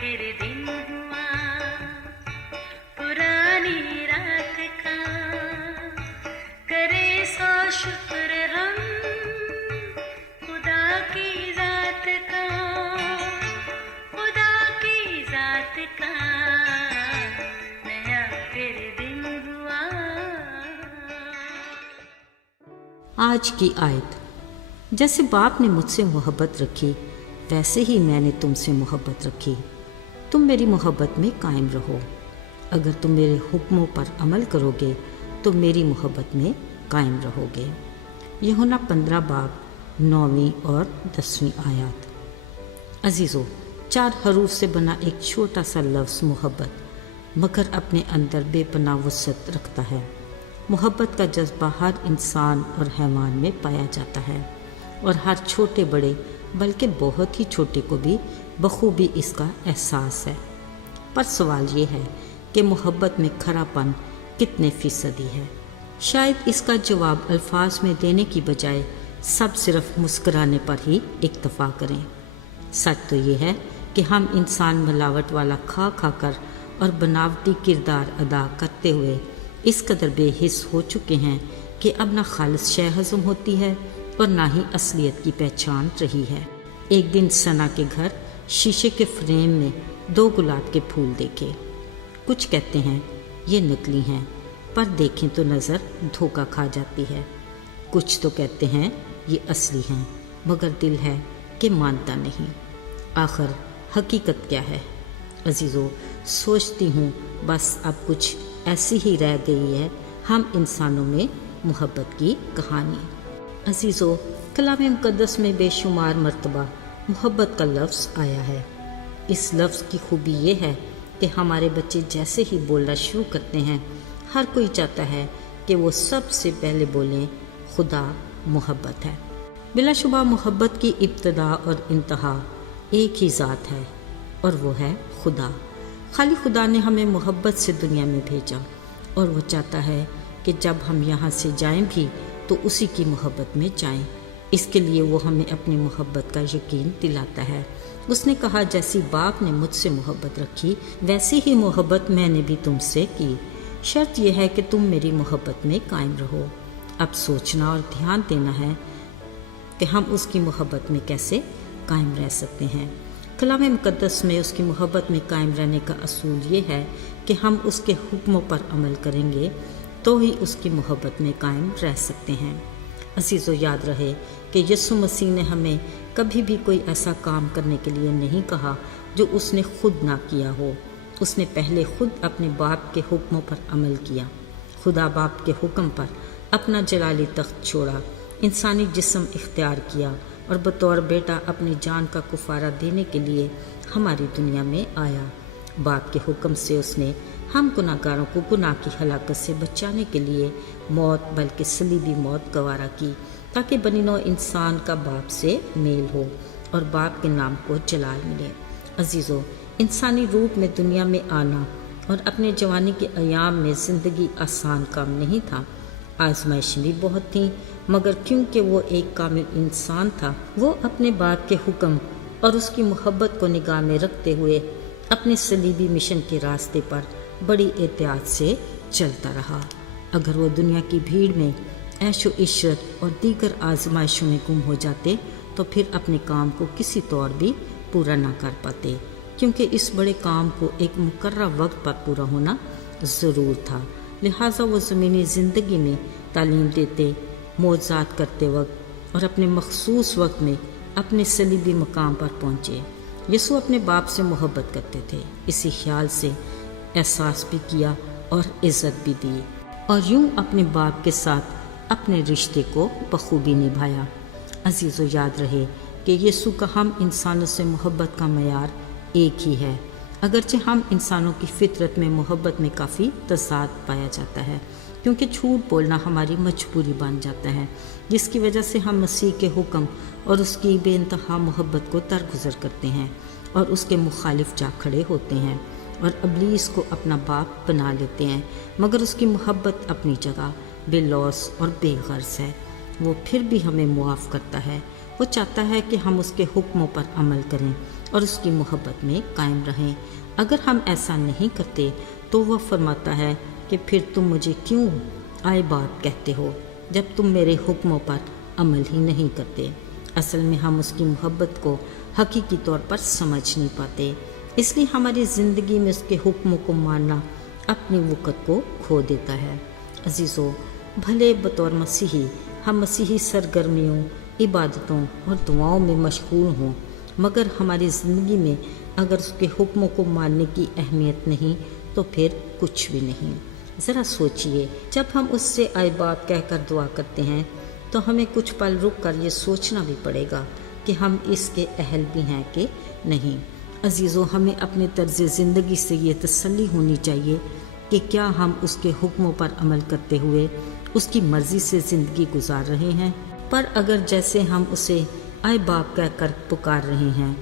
फिर दिन हुआ पुरानी रात का, करे सो शुक्र हम खुदा की जात का, खुदा की जात का, नया फिर दिन हुआ। आज की आयत। जैसे बाप ने मुझसे मोहब्बत रखी वैसे ही मैंने तुमसे मोहब्बत रखी, तुम मेरी मोहब्बत में कायम रहो। अगर तुम मेरे हुक्मों पर अमल करोगे तो मेरी मोहब्बत में कायम रहोगे। यूहन्ना 15 बाब 9वीं और 10वीं आयत। अजीज़ों, 4 हरूफ से बना एक छोटा सा लफ्ज़ मोहब्बत मगर अपने अंदर बेपनाह वुसअत रखता है। मोहब्बत का जज्बा हर इंसान और हैवान में पाया जाता है और हर छोटे बड़े बल्कि बहुत ही छोटे को भी बखूबी इसका एहसास है। पर सवाल ये है कि मोहब्बत में खरापन कितने फ़ीसदी है। शायद इसका जवाब अल्फाज में देने की बजाय सब सिर्फ मुस्कुराने पर ही इक्तफ़ा करें। सच तो ये है कि हम इंसान मिलावट वाला खा खा कर और बनावटी किरदार अदा करते हुए इस कदर बेहिस हो चुके हैं कि अब ना खालिस शय हज़म होती है और ना ही असलियत की पहचान रही है। एक दिन सना के घर शीशे के फ्रेम में 2 गुलाब के फूल देखे। कुछ कहते हैं ये नकली हैं, पर देखें तो नज़र धोखा खा जाती है। कुछ तो कहते हैं ये असली हैं, मगर दिल है कि मानता नहीं। आखिर हकीकत क्या है? अजीज़ों, सोचती हूँ बस अब कुछ ऐसी ही रह गई है हम इंसानों में मोहब्बत की कहानी। अजीज़ों, कलाम मुक़द्दस में बेशुमार मर्तबा मोहब्बत का लफ्ज़ आया है। इस लफ्ज़ की खूबी ये है कि हमारे बच्चे जैसे ही बोलना शुरू करते हैं हर कोई चाहता है कि वो सबसे पहले बोलें खुदा मोहब्बत है। बिलाशुबा मोहब्बत की इब्तदा और इंतहा एक ही ज़ात है और वो है खुदा। खाली खुदा ने हमें मोहब्बत से दुनिया में भेजा और वो चाहता है कि जब हम यहाँ से जाएं भी तो उसी की मोहब्बत में जाएं। इसके लिए वो हमें अपनी मोहब्बत का यकीन दिलाता है। उसने कहा, जैसी बाप ने मुझसे मोहब्बत रखी वैसी ही मोहब्बत मैंने भी तुमसे की। शर्त यह है कि तुम मेरी मोहब्बत में कायम रहो। अब सोचना और ध्यान देना है कि हम उसकी मोहब्बत में कैसे कायम रह सकते हैं। कलाम मुक़द्दस में उसकी मोहब्बत में कायम रहने का असूल ये है कि हम उसके हुक्मों पर अमल करेंगे तो ही उसकी मोहब्बत में कायम रह सकते हैं। अज़ीज़ों, याद रहे कि यीशु मसीह ने हमें कभी भी कोई ऐसा काम करने के लिए नहीं कहा जो उसने खुद ना किया हो। उसने पहले खुद अपने बाप के हुक्मों पर अमल किया। खुदा बाप के हुक्म पर अपना जलाली तख्त छोड़ा, इंसानी जिस्म इख्तियार किया और बतौर बेटा अपनी जान का कुफारा देने के लिए हमारी दुनिया में आया। बाप के हुक्म से उसने हम गुनाहगारों को गुनाह की हलाकत से बचाने के लिए मौत बल्कि सलीबी मौत गवारा की, ताकि बनी नौ इंसान का बाप से मेल हो और बाप के नाम को जलाल मिले। अजीज़ों, इंसानी रूप में दुनिया में आना और अपने जवानी के अयाम में ज़िंदगी आसान काम नहीं था। आजमाइशें भी बहुत थीं, मगर क्योंकि वो एक कामिल इंसान था, वो अपने बाप के हुक्म और उसकी मोहब्बत को निगाह में रखते हुए अपने सलीबी मिशन के रास्ते पर बड़ी एहतियात से चलता रहा। अगर वो दुनिया की भीड़ में ऐशो इशरत और दीगर आजमाइशों में गुम हो जाते तो फिर अपने काम को किसी तौर भी पूरा ना कर पाते, क्योंकि इस बड़े काम को एक मुकर्रर वक्त पर पूरा होना ज़रूर था। लिहाजा वो ज़मीनी ज़िंदगी में तालीम देते, मौज़ात करते वक्त और अपने मखसूस वक्त में अपने सलीबी मकाम पर पहुँचे। यीशु अपने बाप से मोहब्बत करते थे, इसी ख्याल से एहसास भी किया और इज़्ज़त भी दी और यूं अपने बाप के साथ अपने रिश्ते को बखूबी निभाया। अजीज़ों, याद रहे कि यीशु का हम इंसानों से मोहब्बत का मयार एक ही है, अगरचे हम इंसानों की फितरत में मोहब्बत में काफ़ी तज़ाद पाया जाता है, क्योंकि झूठ बोलना हमारी मजबूरी बन जाता है, जिसकी वजह से हम मसीह के हुक्म और उसकी बेइंतहा मोहब्बत को दरगुजर करते हैं और उसके मुखालिफ जा खड़े होते हैं और इब्लीस को अपना बाप बना लेते हैं। मगर उसकी मोहब्बत अपनी जगह बेलौस और बेगर्ज है। वो फिर भी हमें मुआफ़ करता है, وہ چاہتا ہے کہ ہم اس کے حکموں پر عمل کریں اور اس کی محبت میں قائم رہیں۔ اگر ہم ایسا نہیں کرتے تو وہ فرماتا ہے کہ پھر تم مجھے کیوں آئے باپ کہتے ہو جب تم میرے حکموں پر عمل ہی نہیں کرتے۔ اصل میں ہم اس کی محبت کو حقیقی طور پر سمجھ نہیں پاتے، اس لیے ہماری زندگی میں اس کے حکموں کو ماننا اپنی وقت کو کھو دیتا ہے۔ عزیزو، بھلے بطور مسیحی ہم مسیحی سرگرمیوں، عبادتوں اور دعاؤں میں مشغول ہوں، مگر ہماری زندگی میں اگر اس کے حکموں کو ماننے کی اہمیت نہیں تو پھر کچھ بھی نہیں۔ ذرا سوچئے، جب ہم اس سے آئے باپ کہہ کر دعا کرتے ہیں تو ہمیں کچھ پل رک کر یہ سوچنا بھی پڑے گا کہ ہم اس کے اہل بھی ہیں کہ نہیں۔ عزیزو، ہمیں اپنے طرز زندگی سے یہ تسلی ہونی چاہیے کہ کیا ہم اس کے حکموں پر عمل کرتے ہوئے اس کی مرضی سے زندگی گزار رہے ہیں۔ پر اگر جیسے ہم اسے آئے باپ کہہ کر پکار رہے ہیں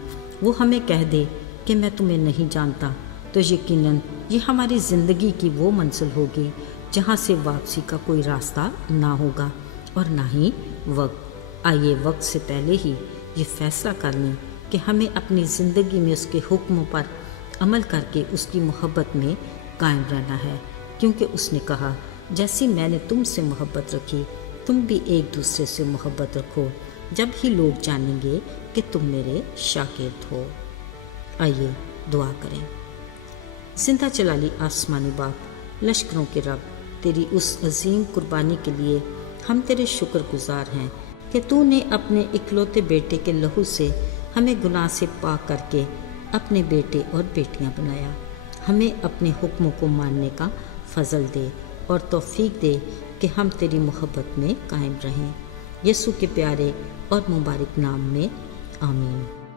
وہ ہمیں کہہ دے کہ میں تمہیں نہیں جانتا، تو یقیناً یہ ہماری زندگی کی وہ منزل ہوگی جہاں سے واپسی کا کوئی راستہ نہ ہوگا اور نہ ہی وقت۔ آئیے وقت سے پہلے ہی یہ فیصلہ کر لیں کہ ہمیں اپنی زندگی میں اس کے حکموں پر عمل کر کے اس کی محبت میں قائم رہنا ہے، کیونکہ اس نے کہا جیسی میں نے تم سے محبت رکھی تم بھی ایک دوسرے سے محبت رکھو، جب ہی لوگ جانیں گے کہ تم میرے شاگرد ہو۔ آئیے دعا کریں۔ زندہ جلالی آسمانی باپ، لشکروں کے رب، تیری اس عظیم قربانی کے لیے ہم تیرے شکر گزار ہیں کہ تو نے اپنے اکلوتے بیٹے کے لہو سے ہمیں گناہ سے پاک کر کے اپنے بیٹے اور بیٹیاں بنایا۔ ہمیں اپنے حکموں کو ماننے کا فضل دے اور توفیق دے کہ ہم تیری محبت میں قائم رہیں۔ یسوع کے پیارے اور مبارک نام میں آمین۔